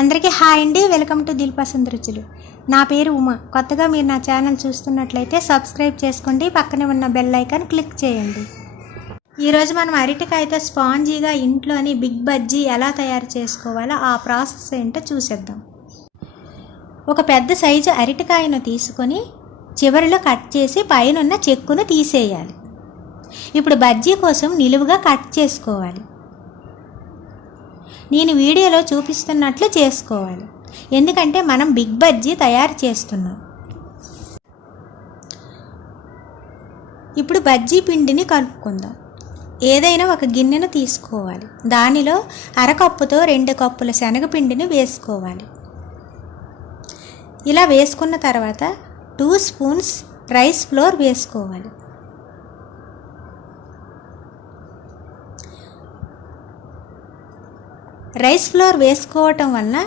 అందరికీ హాయ్ అండి, welcome to Dil Pasand రుచులు. నా పేరు ఉమా. కొత్తగా మీరు నా ఛానల్ చూస్తున్నట్లయితే సబ్స్క్రైబ్ చేసుకోండి, పక్కనే ఉన్న బెల్ ఐకాన్ క్లిక్ చేయండి. ఈరోజు మనం అరటికాయతో స్పాంజీగా ఇంట్లోని బిగ్ బజ్జీ ఎలా తయారు చేసుకోవాలో ఆ ప్రాసెస్ ఏంటో చూసేద్దాం. ఒక పెద్ద సైజు అరటికాయను తీసుకొని చివరిలో కట్ చేసి పైనున్న చెక్కును తీసేయాలి. ఇప్పుడు బజ్జీ కోసం నిలువుగా కట్ చేసుకోవాలి. నేను వీడియోలో చూపిస్తున్నట్లు చేసుకోవాలి, ఎందుకంటే మనం బిగ్ బజ్జీ తయారు చేస్తున్నాం. ఇప్పుడు బజ్జీ పిండిని కలుపుకుందాం. ఏదైనా ఒక గిన్నెను తీసుకోవాలి. దానిలో అరకప్పుతో 2 కప్పుల శనగపిండిని వేసుకోవాలి. ఇలా వేసుకున్న తర్వాత 2 స్పూన్స్ రైస్ ఫ్లోర్ వేసుకోవాలి. రైస్ ఫ్లోర్ వేసుకోవటం వలన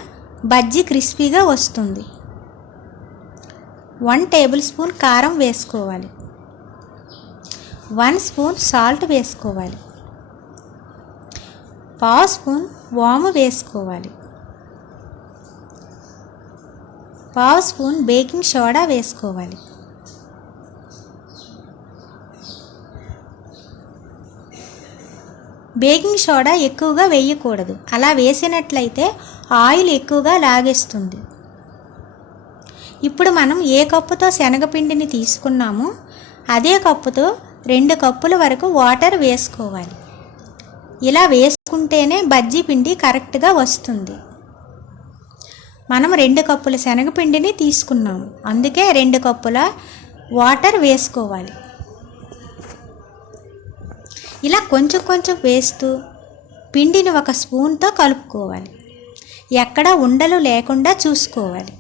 బజ్జీ క్రిస్పీగా వస్తుంది. 1 టేబుల్ స్పూన్ కారం వేసుకోవాలి. 1 స్పూన్ సాల్ట్ వేసుకోవాలి. 1/2 స్పూన్ వాము వేసుకోవాలి. 1/2 స్పూన్ బేకింగ్ సోడా వేసుకోవాలి. బేకింగ్ సోడా ఎక్కువగా వేయకూడదు, అలా వేసినట్లయితే ఆయిల్ ఎక్కువగా లాగేస్తుంది. ఇప్పుడు మనం ఏ కప్పుతో శనగపిండిని తీసుకున్నామో అదే కప్పుతో 2 కప్పుల వరకు వాటర్ వేసుకోవాలి. ఇలా వేసుకుంటేనే బజ్జీ పిండి కరెక్ట్గా వస్తుంది. మనం 2 కప్పుల శనగపిండిని తీసుకున్నాము, అందుకే 2 కప్పుల వాటర్ వేసుకోవాలి. ఇలా కొంచెం కొంచెం వేస్తూ పిండిని ఒక స్పూన్తో కలుపుకోవాలి. ఎక్కడ ఉండలు లేకుండా చూసుకోవాలి.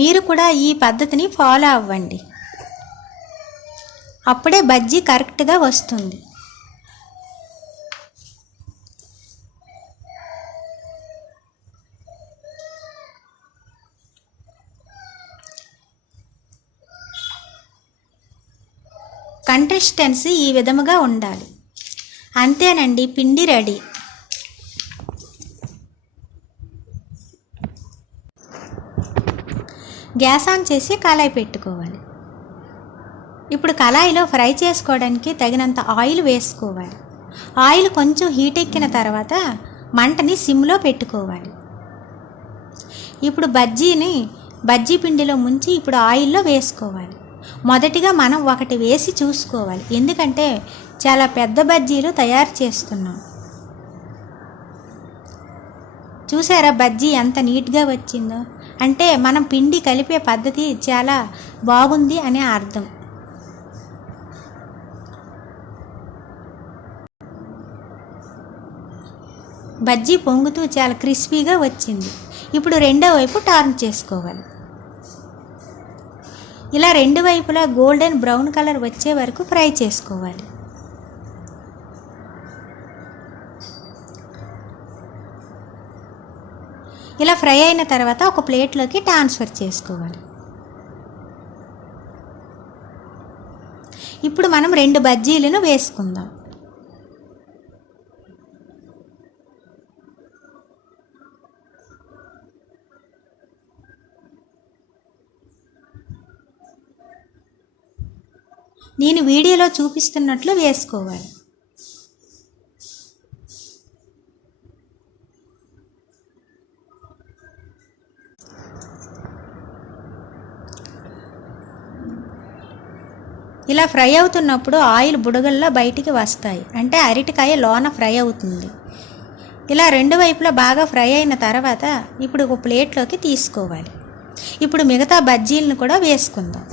మీరు కూడా ఈ పద్ధతిని ఫాలో అవ్వండి, అప్పుడే బజ్జీ కరెక్ట్గా వస్తుంది. కన్సిస్టెన్సీ ఈ విధముగా ఉండాలి. అంతేనండి, పిండి రెడీ. గ్యాస్ ఆన్ చేసి కళాయి పెట్టుకోవాలి. ఇప్పుడు కళాయిలో ఫ్రై చేసుకోవడానికి తగినంత ఆయిల్ వేసుకోవాలి. ఆయిల్ కొంచెం హీట్ ఎక్కిన తర్వాత మంటని సిమ్లో పెట్టుకోవాలి. ఇప్పుడు బజ్జీ పిండిలో ముంచి ఇప్పుడు ఆయిల్లో వేసుకోవాలి. మొదటిగా మనం ఒకటి వేసి చూసుకోవాలి, ఎందుకంటే చాలా పెద్ద బజ్జీలు తయారు చేస్తున్నాం. చూసారా బజ్జీ ఎంత నీట్గా వచ్చిందో? అంటే మనం పిండి కలిపే పద్ధతి చాలా బాగుంది అనే అర్థం. బజ్జీ పొంగుతూ చాలా క్రిస్పీగా వచ్చింది. ఇప్పుడు రెండో వైపు టర్న్ చేసుకోవాలి. ఇలా 2 వైపులా గోల్డెన్ బ్రౌన్ కలర్ వచ్చే వరకు ఫ్రై చేసుకోవాలి. ఇలా ఫ్రై అయిన తర్వాత ఒక ప్లేట్లోకి ట్రాన్స్ఫర్ చేసుకోవాలి. ఇప్పుడు మనం 2 బజ్జీలను వేసుకుందాం. నేను వీడియోలో చూపిస్తున్నట్లు వేసుకోవాలి. ఇలా ఫ్రై అవుతున్నప్పుడు ఆయిల్ బుడగల్లో బయటికి వస్తాయి, అంటే అరటికాయ లోన ఫ్రై అవుతుంది. ఇలా 2 వైపులా బాగా ఫ్రై అయిన తర్వాత ఇప్పుడు ఒక ప్లేట్లోకి తీసుకోవాలి. ఇప్పుడు మిగతా బజ్జీలను కూడా వేసుకుందాం.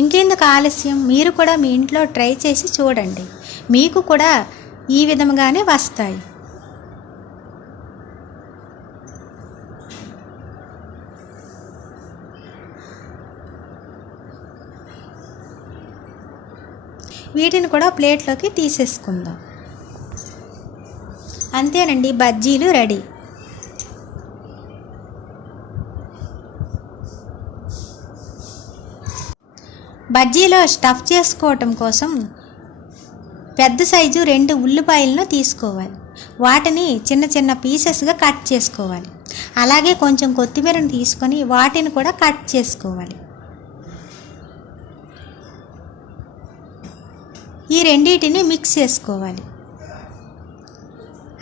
ఇంకెందుకు ఆలస్యం, మీరు కూడా మీ ఇంట్లో ట్రై చేసి చూడండి, మీకు కూడా ఈ విధంగానే వస్తాయి. వీటిని కూడా ప్లేట్లోకి తీసేసుకుందాం. అంతేనండి, బజ్జీలు రెడీ. బజ్జీలో స్టఫ్ చేసుకోవటం కోసం పెద్ద సైజు 2 ఉల్లిపాయలను తీసుకోవాలి. వాటిని చిన్న చిన్న పీసెస్గా కట్ చేసుకోవాలి. అలాగే కొంచెం కొత్తిమీరను తీసుకొని వాటిని కూడా కట్ చేసుకోవాలి. ఈ రెండింటిని మిక్స్ చేసుకోవాలి.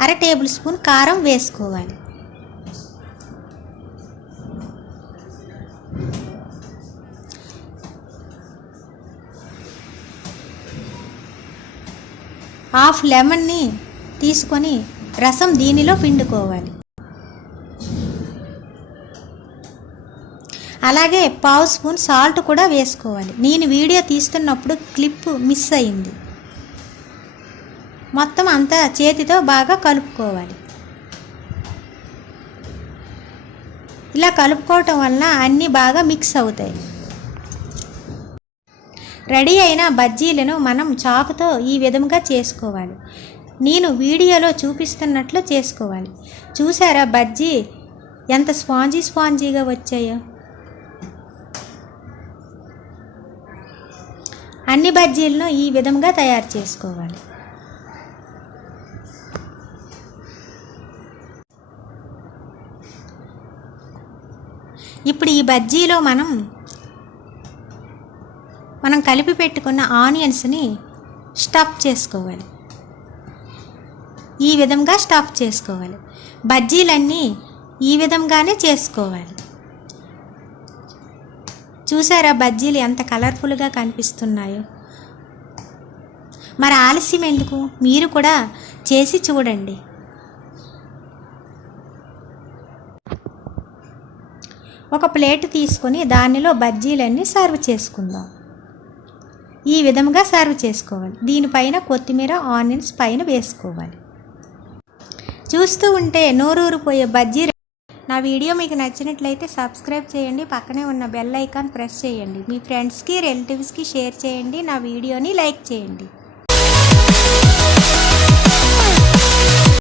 1/2 టేబుల్ స్పూన్ కారం వేసుకోవాలి. హాఫ్ లెమన్ని తీసుకొని రసం దీనిలో పిండుకోవాలి. అలాగే 1/2 స్పూన్ సాల్ట్ కూడా వేసుకోవాలి. నేను వీడియో తీస్తున్నప్పుడు క్లిప్ మిస్ అయింది. మొత్తం అంతా చేతితో బాగా కలుపుకోవాలి. ఇలా కలుపుకోవటం వలన అన్నీ బాగా మిక్స్ అవుతాయి. రెడీ అయిన బజ్జీలను మనం చాకుతో ఈ విధంగా చేసుకోవాలి. నేను వీడియోలో చూపిస్తున్నట్లు చేసుకోవాలి. చూసారా బజ్జీ ఎంత స్పాంజీగా వచ్చాయో. అన్ని బజ్జీలను ఈ విధంగా తయారు చేసుకోవాలి. ఇప్పుడు ఈ బజ్జీలో మనం కలిపి పెట్టుకున్న ఆనియన్స్ని స్టఫ్ చేసుకోవాలి. ఈ విధంగా స్టఫ్ చేసుకోవాలి. బజ్జీలన్నీ ఈ విధంగానే చేసుకోవాలి. చూసారా బజ్జీలు ఎంత కలర్ఫుల్గా కనిపిస్తున్నాయో. మరి ఆలస్యం ఎందుకు, మీరు కూడా చేసి చూడండి. ఒక ప్లేట్ తీసుకొని దానిలో బజ్జీలన్నీ సర్వ్ చేసుకుందాం. ఈ విధంగా సర్వ్ చేసుకోవాలి. దీనిపైన కొత్తిమీర, ఆనియన్స్ పైన వేసుకోవాలి. చూస్తూ ఉంటే నోరూరిపోయే బజ్జీ. నా వీడియో మీకు నచ్చినట్లయితే సబ్స్క్రైబ్ చేయండి. పక్కనే ఉన్న బెల్ ఐకాన్ ప్రెస్ చేయండి. మీ ఫ్రెండ్స్కి, రిలేటివ్స్కి షేర్ చేయండి. నా వీడియోని లైక్ చేయండి.